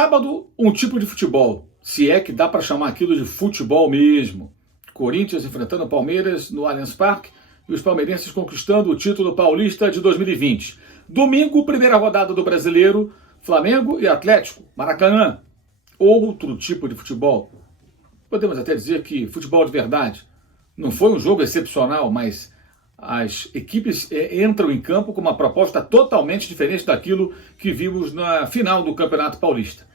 Sábado, um tipo de futebol, se é que dá para chamar aquilo de futebol mesmo. Corinthians enfrentando o Palmeiras no Allianz Parque e os palmeirenses conquistando o título paulista de 2020. Domingo, primeira rodada do Brasileiro, Flamengo e Atlético, Maracanã. Outro tipo de futebol. Podemos até dizer que futebol de verdade. Não foi um jogo excepcional, mas as equipes entram em campo com uma proposta totalmente diferente daquilo que vimos na final do Campeonato Paulista.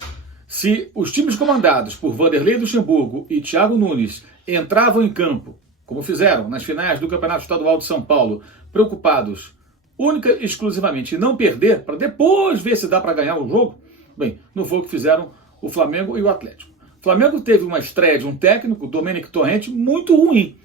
Se os times comandados por Vanderlei Luxemburgo e Thiago Nunes entravam em campo, como fizeram nas finais do Campeonato Estadual de São Paulo, preocupados única e exclusivamente em não perder, para depois ver se dá para ganhar o jogo, bem, não foi o que fizeram o Flamengo e o Atlético. O Flamengo teve uma estreia de um técnico, Domenico Torrente, muito ruim,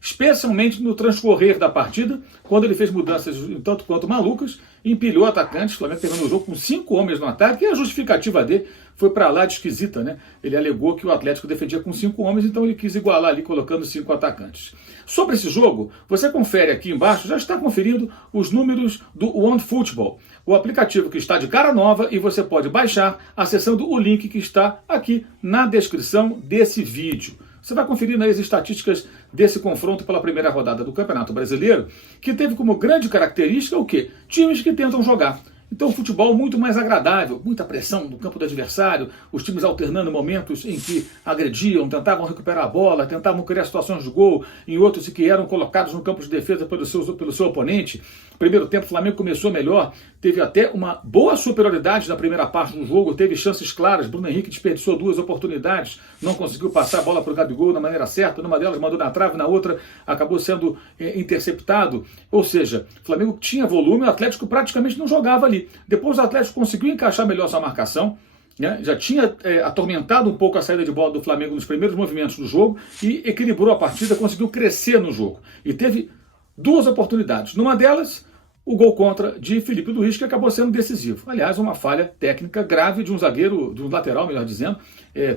especialmente no transcorrer da partida, quando ele fez mudanças tanto quanto malucas, empilhou atacantes. O Flamengo terminou o jogo com 5 homens no ataque, e a justificativa dele foi para lá de esquisita, né? Ele alegou que o Atlético defendia com 5 homens, então ele quis igualar ali, colocando 5 atacantes. Sobre esse jogo, você confere aqui embaixo, já está conferindo os números do OneFootball, o aplicativo que está de cara nova, e você pode baixar acessando o link que está aqui na descrição desse vídeo. Você vai conferindo aí as estatísticas desse confronto pela primeira rodada do Campeonato Brasileiro, que teve como grande característica o quê? Times que tentam jogar. Então, futebol muito mais agradável, muita pressão no campo do adversário, os times alternando momentos em que agrediam, tentavam recuperar a bola, tentavam criar situações de gol, em outros em que eram colocados no campo de defesa pelo seu oponente. Primeiro tempo, o Flamengo começou melhor, teve até uma boa superioridade na primeira parte do jogo, teve chances claras. Bruno Henrique desperdiçou 2 oportunidades, não conseguiu passar a bola para o Gabigol na maneira certa, numa delas mandou na trave, na outra acabou sendo interceptado. Ou seja, o Flamengo tinha volume, o Atlético praticamente não jogava ali. Depois o Atlético conseguiu encaixar melhor sua marcação, né? Já tinha atormentado um pouco a saída de bola do Flamengo nos primeiros movimentos do jogo e equilibrou a partida, conseguiu crescer no jogo. E teve 2 oportunidades. Numa delas, o gol contra de Felipe Luiz, que acabou sendo decisivo. Aliás, uma falha técnica grave de um zagueiro, de um lateral, melhor dizendo,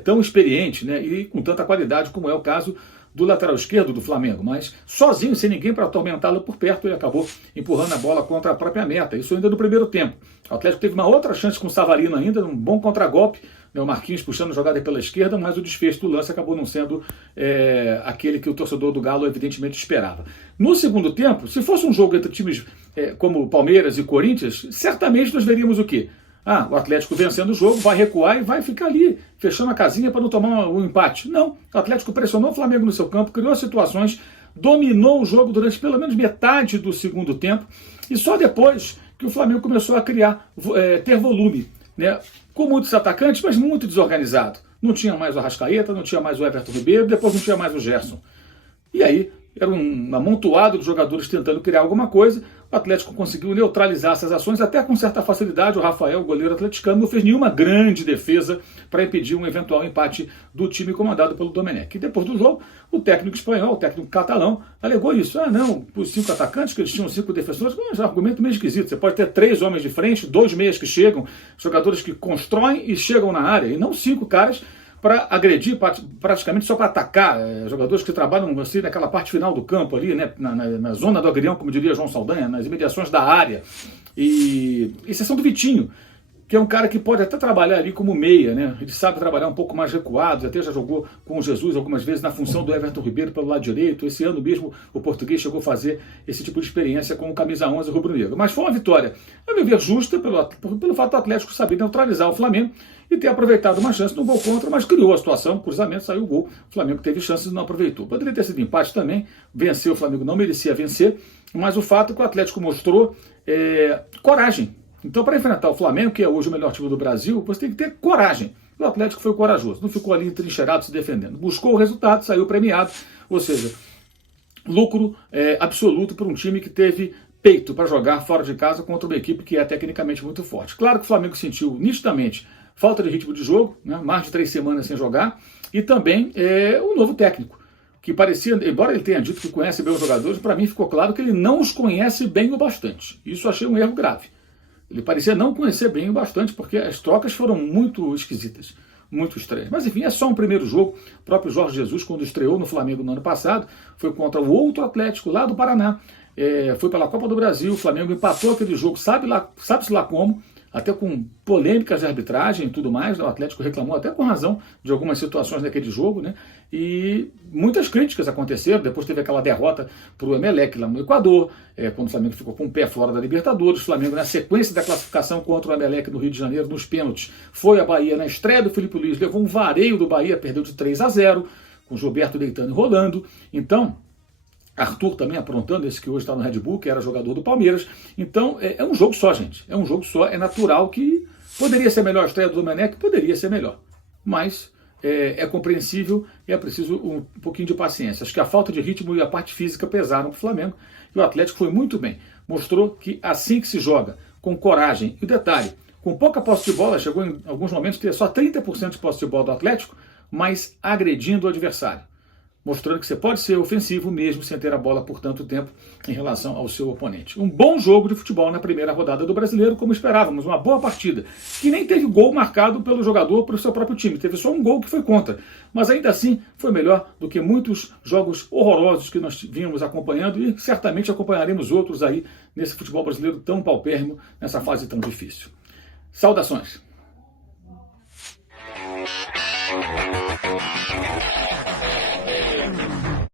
tão experiente, né? E com tanta qualidade como é o caso do lateral esquerdo do Flamengo, mas sozinho, sem ninguém para atormentá-lo por perto, ele acabou empurrando a bola contra a própria meta. Isso ainda no primeiro tempo. O Atlético teve uma outra chance com o Savarino ainda, um bom contragolpe, né, o Marquinhos puxando a jogada pela esquerda, mas o desfecho do lance acabou não sendo aquele que o torcedor do Galo evidentemente esperava. No segundo tempo, se fosse um jogo entre times como Palmeiras e Corinthians, certamente nós veríamos o quê? O Atlético vencendo o jogo, vai recuar e vai ficar ali, fechando a casinha para não tomar um empate. Não, o Atlético pressionou o Flamengo no seu campo, criou situações, dominou o jogo durante pelo menos metade do segundo tempo, e só depois que o Flamengo começou a ter volume, né? Com muitos atacantes, mas muito desorganizado. Não tinha mais o Arrascaeta, não tinha mais o Everton Ribeiro, depois não tinha mais o Gerson. E aí, era um amontoado de jogadores tentando criar alguma coisa. O Atlético conseguiu neutralizar essas ações até com certa facilidade. O Rafael, o goleiro atleticano, não fez nenhuma grande defesa para impedir um eventual empate do time comandado pelo Domenech. E depois do jogo, o técnico espanhol, o técnico catalão, alegou isso. Não, os 5 atacantes, que eles tinham 5 defensores, é um argumento meio esquisito. Você pode ter 3 homens de frente, 2 meias que chegam, jogadores que constroem e chegam na área, e não 5 caras para agredir, praticamente só para atacar, jogadores que trabalham assim, naquela parte final do campo ali, né, na zona do agrião, como diria João Saldanha, nas imediações da área. E exceção do Vitinho, que é um cara que pode até trabalhar ali como meia, né? Ele sabe trabalhar um pouco mais recuado, até já jogou com o Jesus algumas vezes na função do Everton Ribeiro pelo lado direito. Esse ano mesmo o português chegou a fazer esse tipo de experiência com o camisa 11 rubro-negro. Mas foi uma vitória, a meu ver, justa pelo fato do Atlético saber neutralizar o Flamengo e ter aproveitado uma chance no gol contra, mas criou a situação, cruzamento, saiu o gol, o Flamengo teve chances e não aproveitou. Poderia ter sido empate também, venceu, o Flamengo não merecia vencer, mas o fato é que o Atlético mostrou coragem. Então, para enfrentar o Flamengo, que é hoje o melhor time do Brasil, você tem que ter coragem. O Atlético foi corajoso, não ficou ali entrincheirado se defendendo. Buscou o resultado, saiu premiado, ou seja, lucro absoluto para um time que teve peito para jogar fora de casa contra uma equipe que é tecnicamente muito forte. Claro que o Flamengo sentiu nitidamente falta de ritmo de jogo, né, mais de 3 semanas sem jogar, e também um novo técnico, que parecia, embora ele tenha dito que conhece bem os jogadores, para mim ficou claro que ele não os conhece bem o bastante. Isso eu achei um erro grave. Ele parecia não conhecer bem o bastante, porque as trocas foram muito esquisitas, muito estranhas. Mas enfim, é só um primeiro jogo. O próprio Jorge Jesus, quando estreou no Flamengo no ano passado, foi contra o outro Atlético lá do Paraná. Foi pela Copa do Brasil, o Flamengo empatou aquele jogo, sabe-se lá como, até com polêmicas de arbitragem e tudo mais. O Atlético reclamou até com razão de algumas situações daquele jogo, né? E muitas críticas aconteceram. Depois teve aquela derrota para o Emelec lá no Equador, quando o Flamengo ficou com o pé fora da Libertadores. O Flamengo, na sequência da classificação contra o Emelec no Rio de Janeiro, nos pênaltis, foi a Bahia na estreia do Filipe Luiz, levou um vareio do Bahia, perdeu de 3-0, com o Gilberto deitando e rolando. Então, Arthur também aprontando, esse que hoje está no Red Bull, que era jogador do Palmeiras. Então, é um jogo só, gente. É um jogo só. É natural que poderia ser melhor a estreia do Domenech, poderia ser melhor. Mas é compreensível e é preciso um pouquinho de paciência. Acho que a falta de ritmo e a parte física pesaram para o Flamengo. E o Atlético foi muito bem. Mostrou que assim que se joga, com coragem, e o detalhe, com pouca posse de bola, chegou em alguns momentos a ter só 30% de posse de bola do Atlético, mas agredindo o adversário, mostrando que você pode ser ofensivo mesmo sem ter a bola por tanto tempo em relação ao seu oponente. Um bom jogo de futebol na primeira rodada do Brasileiro, como esperávamos, uma boa partida, que nem teve gol marcado pelo jogador para o seu próprio time, teve só um gol que foi contra, mas ainda assim foi melhor do que muitos jogos horrorosos que nós vínhamos acompanhando e certamente acompanharemos outros aí nesse futebol brasileiro tão paupérrimo, nessa fase tão difícil. Saudações!